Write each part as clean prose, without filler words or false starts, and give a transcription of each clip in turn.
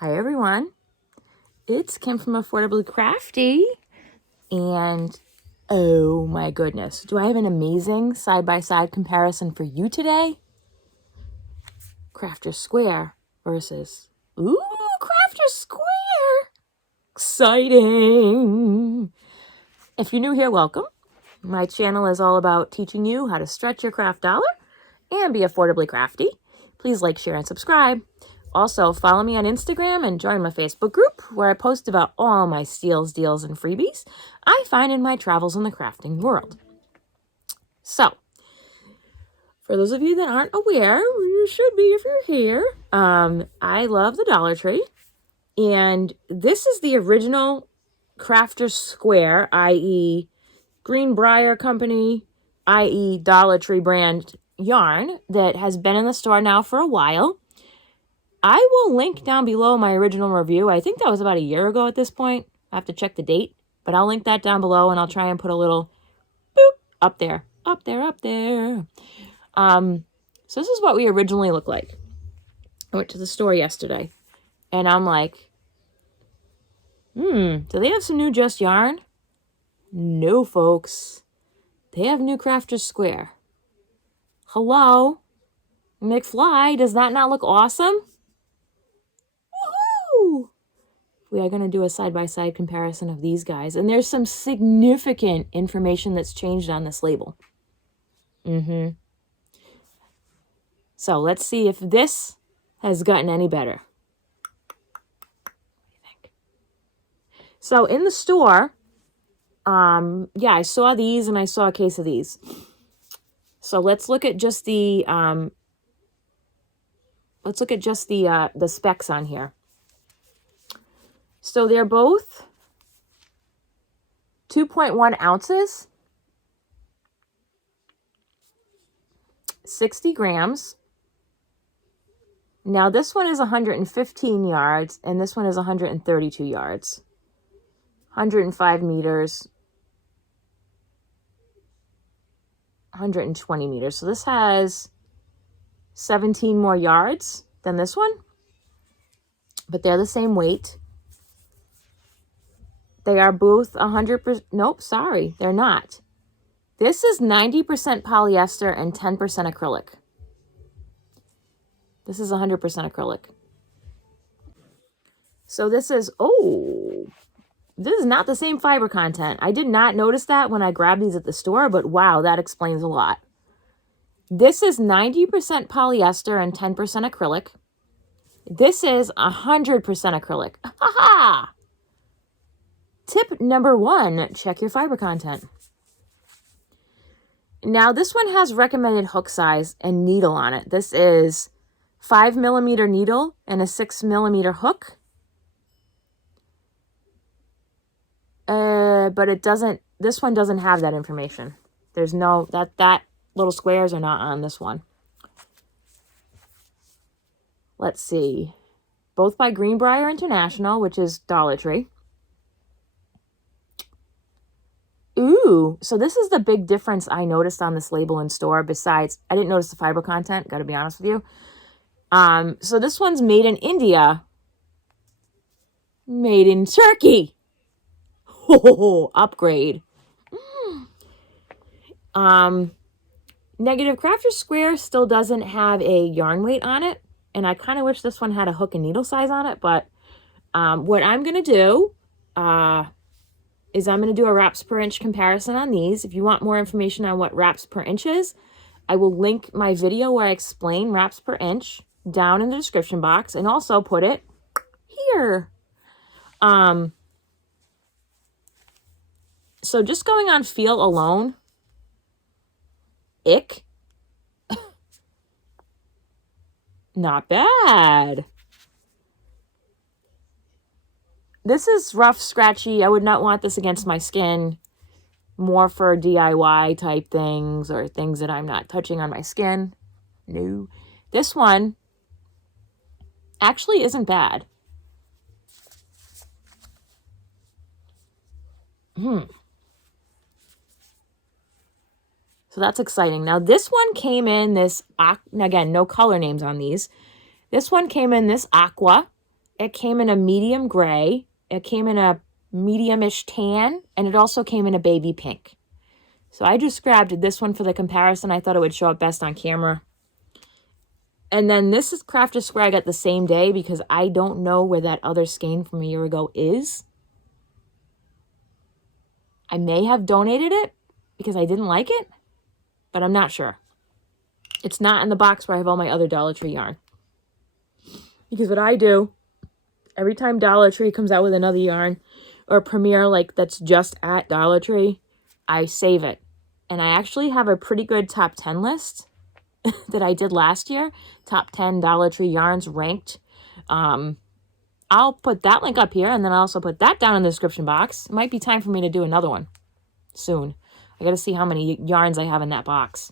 Hi everyone, it's Kim from Affordably Crafty, and oh my goodness, do I have an amazing side-by-side comparison for you today? Crafter Square versus, Crafter Square! Exciting! If you're new here, welcome. My channel is all about teaching you how to stretch your craft dollar and be affordably crafty. Please like, share, and subscribe. Also, follow me on Instagram and join my Facebook group where I post about all my steals, deals, and freebies I find in my travels in the crafting world. So, for those of you that aren't aware, you should be if you're here, I love the Dollar Tree. And this is the original Crafter Square, i.e. Greenbrier Company, i.e. Dollar Tree brand yarn that has been in the store now for a while. I will link down below my original review. I think that was about a year ago at this point. I have to check the date, but I'll link that down below and I'll try and put a little boop up there. So this is what we originally looked like. I went to the store yesterday and I'm like, do they have some new Just Yarn? No, folks. They have new Crafter Square. Hello? McFly, does that not look awesome? Woohoo! We are going to do a side-by-side comparison of these guys. And there's some significant information that's changed on this label. So let's see if this has gotten any better. What do you think? So in the store, yeah, I saw these and I saw a case of these. So let's look at just the specs on here. So they're both 2.1 ounces, 60 grams. Now this one is 115 yards and this one is 132 yards. 105 meters, 120 meters. So this has 17 more yards than this one, but they're the same weight. They are both 100%. Nope, sorry, they're not. This is 90% polyester and 10% acrylic. This is 100% acrylic. So this is not the same fiber content. I did not notice that when I grabbed these at the store, but wow, that explains a lot. This is 90% polyester and 10% acrylic. This is 100% acrylic. Ha-ha! Tip number 1, check your fiber content. Now this one has recommended hook size and needle on it. This is 5mm needle and a 6mm hook. But it doesn't, this one doesn't have that information. There's no, that little squares are not on this one. Let's see. Both by Greenbrier International, which is Dollar Tree. Ooh, so this is the big difference I noticed on this label in store. Besides, I didn't notice the fiber content, got to be honest with you. So this one's made in India. Made in Turkey. Oh, upgrade. Negative Crafter Square still doesn't have a yarn weight on it. And I kind of wish this one had a hook and needle size on it. But what I'm going to do is I'm going to do a wraps per inch comparison on these. If you want more information on what wraps per inch is, I will link my video where I explain wraps per inch down in the description box and also put it here. So just going on feel alone, ick. Not bad. This is rough, scratchy. I would not want this against my skin. More for DIY type things or things that I'm not touching on my skin. No. This one actually isn't bad. So that's exciting. Now this one came in this, again, no color names on these. This one came in this aqua, it came in a medium gray, it came in a medium-ish tan, and it also came in a baby pink. So I just grabbed this one for the comparison. I thought it would show up best on camera. And then this is Crafter Square I got the same day because I don't know where that other skein from a year ago is. I may have donated it because I didn't like it, but I'm not sure. It's not in the box where I have all my other Dollar Tree yarn. Because what I do, every time Dollar Tree comes out with another yarn or a premiere like that's just at Dollar Tree, I save it. And I actually have a pretty good top 10 list that I did last year. Top 10 Dollar Tree yarns ranked. I'll put that link up here, and then I'll also put that down in the description box. It might be time for me to do another one soon. I got to see how many yarns I have in that box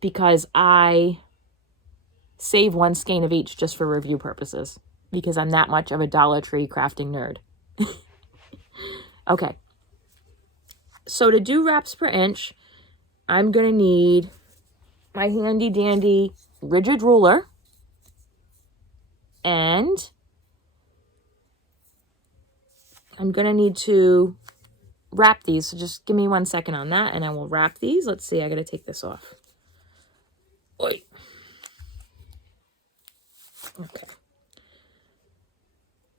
because I save one skein of each just for review purposes because I'm that much of a Dollar Tree crafting nerd. Okay. So to do wraps per inch, I'm going to need my handy dandy rigid ruler and I'm going to need to wrap these. So just give me 1 second on that and I will wrap these. Let's see. I got to take this off. Oi. Okay.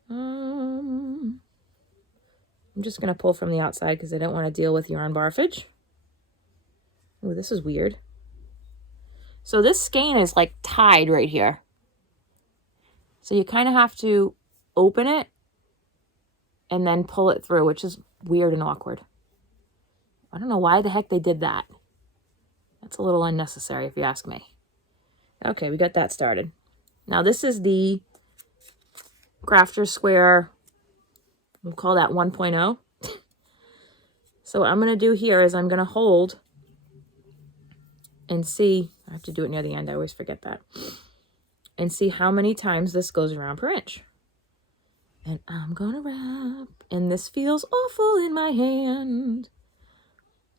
I'm just going to pull from the outside because I don't want to deal with yarn barfage. Oh, this is weird. So this skein is like tied right here. So you kind of have to open it and then pull it through, which is weird and awkward. I don't know why the heck they did that. That's a little unnecessary if you ask me. Okay, we got that started. Now this is the Crafter Square, we'll call that 1.0. So what I'm going to do here is I'm going to hold and see, I have to do it near the end, I always forget that, and see how many times this goes around per inch. And I'm going to wrap, and this feels awful in my hand.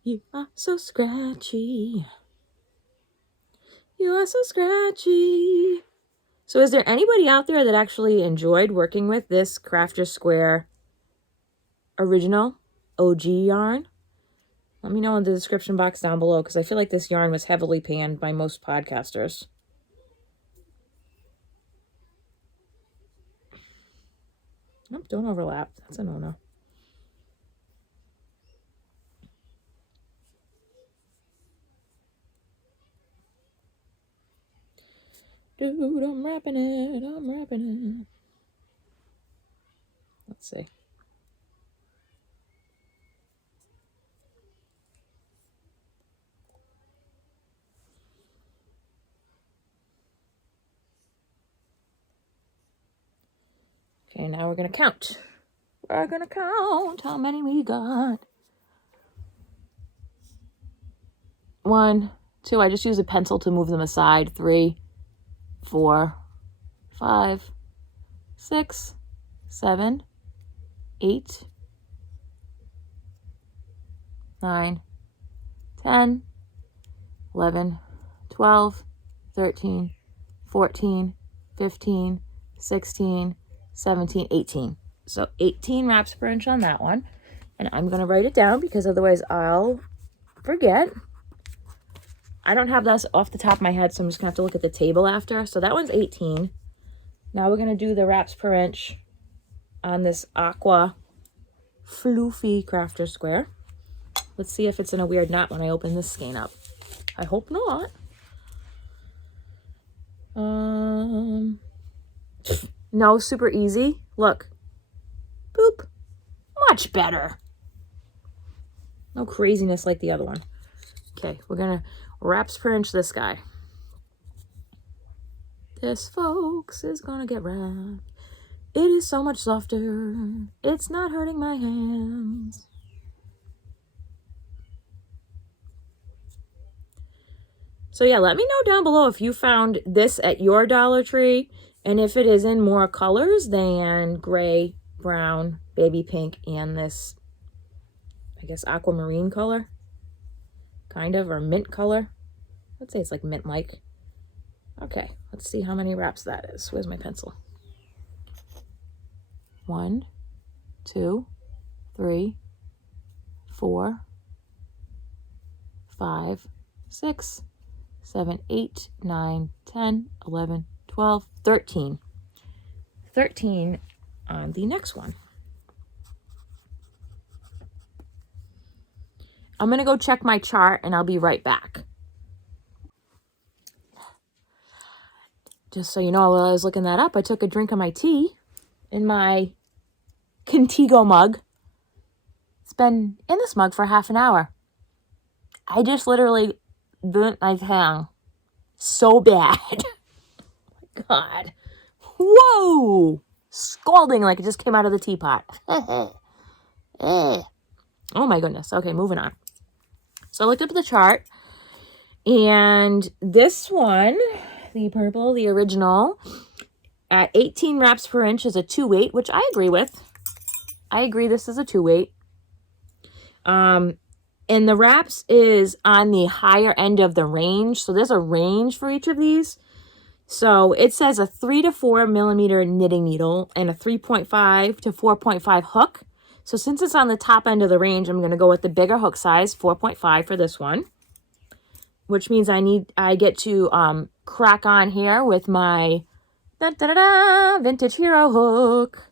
You are so scratchy. You are so scratchy. So is there anybody out there that actually enjoyed working with this Crafter Square original OG yarn? Let me know in the description box down below because I feel like this yarn was heavily panned by most podcasters. Nope, don't overlap. That's a no-no. Dude, I'm wrapping it. I'm wrapping it. Let's see. Okay, now we're going to count. We're going to count how many we got. 1, 2, I just use a pencil to move them aside. 3, 4, 5, 6, 7, 8, 9, 10, 11, 12, 13, 14, 15, 16, 17, 18. So 18 wraps per inch on that one. And I'm going to write it down because otherwise I'll forget. I don't have this off the top of my head, so I'm just going to have to look at the table after. So that one's 18. Now we're going to do the wraps per inch on this aqua floofy Crafter Square. Let's see if it's in a weird knot when I open this skein up. I hope not. No, super easy. Look. Boop. Much better. No craziness like the other one. Okay, we're going to wraps per inch this guy. This, folks, is going to get wrapped. It is so much softer. It's not hurting my hands. So yeah, let me know down below if you found this at your Dollar Tree and if it is in more colors than gray, brown, baby pink, and this, I guess, aquamarine color. Kind of, or mint color. Let's say it's like mint-like. Okay, let's see how many wraps that is. Where's my pencil? 1, 2, 3, 4, 5, 6, 7, 8, 9, 10, 11, 12, 13. 13 on the next one. I'm going to go check my chart and I'll be right back. Just so you know, while I was looking that up, I took a drink of my tea in my Contigo mug. It's been in this mug for half an hour. I just literally burnt my tongue so bad. God. Whoa! Scalding like it just came out of the teapot. Oh my goodness. Okay, moving on. So I looked up the chart, and this one, the purple, the original, at 18 wraps per inch is a 2/8, which I agree with. I agree this is a 2/8. And the wraps is on the higher end of the range. So there's a range for each of these. So it says a 3 to 4 millimeter knitting needle and a 3.5 to 4.5 hook. So since it's on the top end of the range, I'm going to go with the bigger hook size, 4.5 for this one. Which means I get to crack on here with my vintage hero hook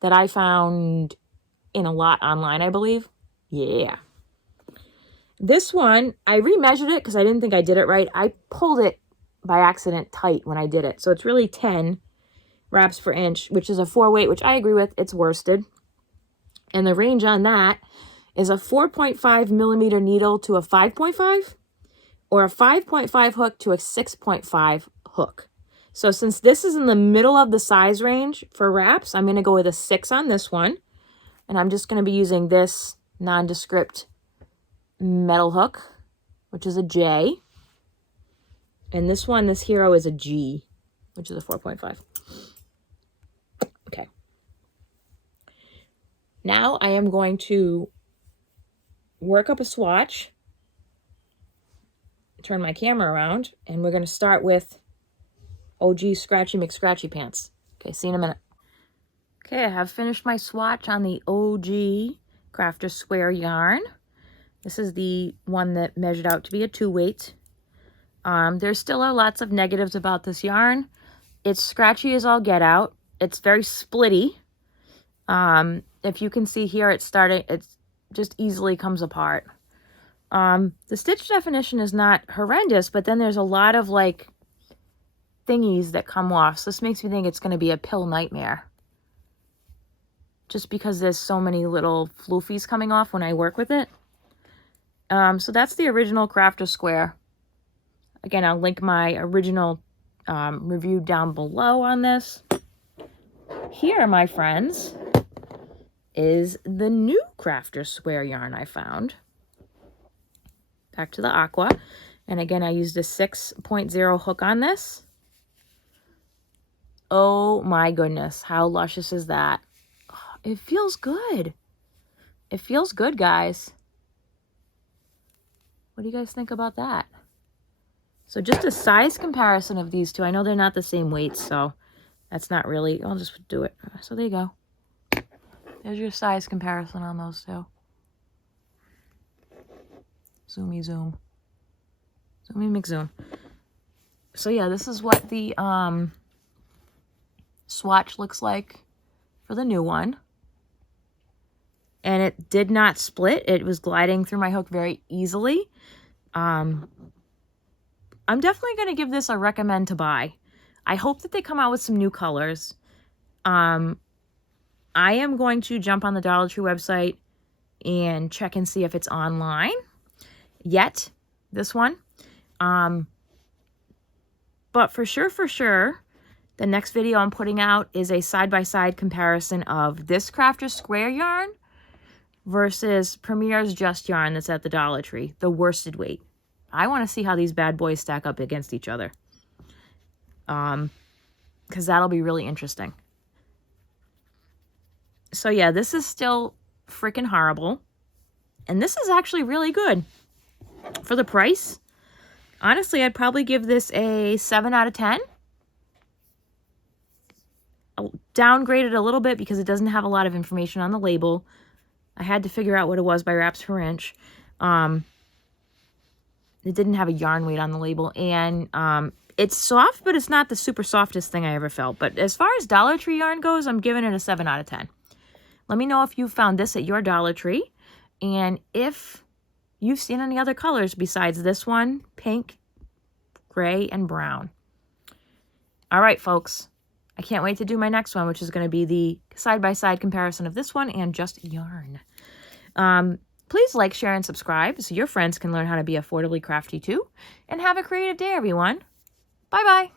that I found in a lot online, I believe. Yeah. This one, I remeasured it because I didn't think I did it right. I pulled it by accident tight when I did it. So it's really 10 wraps per inch, which is a 4/8, which I agree with. It's worsted. And the range on that is a 4.5 millimeter needle to a 5.5 or a 5.5 hook to a 6.5 hook. So since this is in the middle of the size range for wraps, I'm going to go with a 6 on this one. And I'm just going to be using this nondescript metal hook, which is a J. And this one, this hero, is a G, which is a 4.5. Okay. Now I am going to work up a swatch, turn my camera around, and we're going to start with OG Scratchy McScratchy Pants. Okay, see you in a minute. Okay, I have finished my swatch on the OG Crafter Square yarn. This is the one that measured out to be a 2/8. There still are lots of negatives about this yarn. It's scratchy as all get out. It's very splitty. If you can see here, it just easily comes apart. The stitch definition is not horrendous, but then there's a lot of like thingies that come off. So this makes me think it's going to be a pill nightmare. Just because there's so many little floofies coming off when I work with it. So that's the original Crafter Square. Again, I'll link my original review down below on this. Here, my friends, is the new Crafter Square yarn I found. Back to the aqua. And again, I used a 6.0 hook on this. Oh my goodness, how luscious is that? It feels good. It feels good, guys. What do you guys think about that? So just a size comparison of these two. I know they're not the same weight, so that's not really... I'll just do it. So there you go. There's your size comparison on those two. Zoomy zoom. Zoomy McZoom. So yeah, this is what the swatch looks like for the new one. And it did not split. It was gliding through my hook very easily. I'm definitely going to give this a recommend to buy. I hope that they come out with some new colors. I am going to jump on the Dollar Tree website and check and see if it's online yet, this one. But for sure, the next video I'm putting out is a side-by-side comparison of this Crafter Square yarn versus Premier's Just Yarn that's at the Dollar Tree, the worsted weight. I want to see how these bad boys stack up against each other. Because that'll be really interesting. So yeah, this is still freaking horrible. And this is actually really good. For the price, honestly, I'd probably give this a 7 out of 10. downgraded a little bit because it doesn't have a lot of information on the label. I had to figure out what it was by wraps per inch. It didn't have a yarn weight on the label, and it's soft, but it's not the super softest thing I ever felt. But as far as Dollar Tree yarn goes, I'm giving it a 7 out of 10. Let me know if you found this at your Dollar Tree, and if you've seen any other colors besides this one, pink, gray, and brown. All right, folks. I can't wait to do my next one, which is going to be the side-by-side comparison of this one and just yarn. Please like, share, and subscribe so your friends can learn how to be affordably crafty too. And have a creative day, everyone. Bye-bye.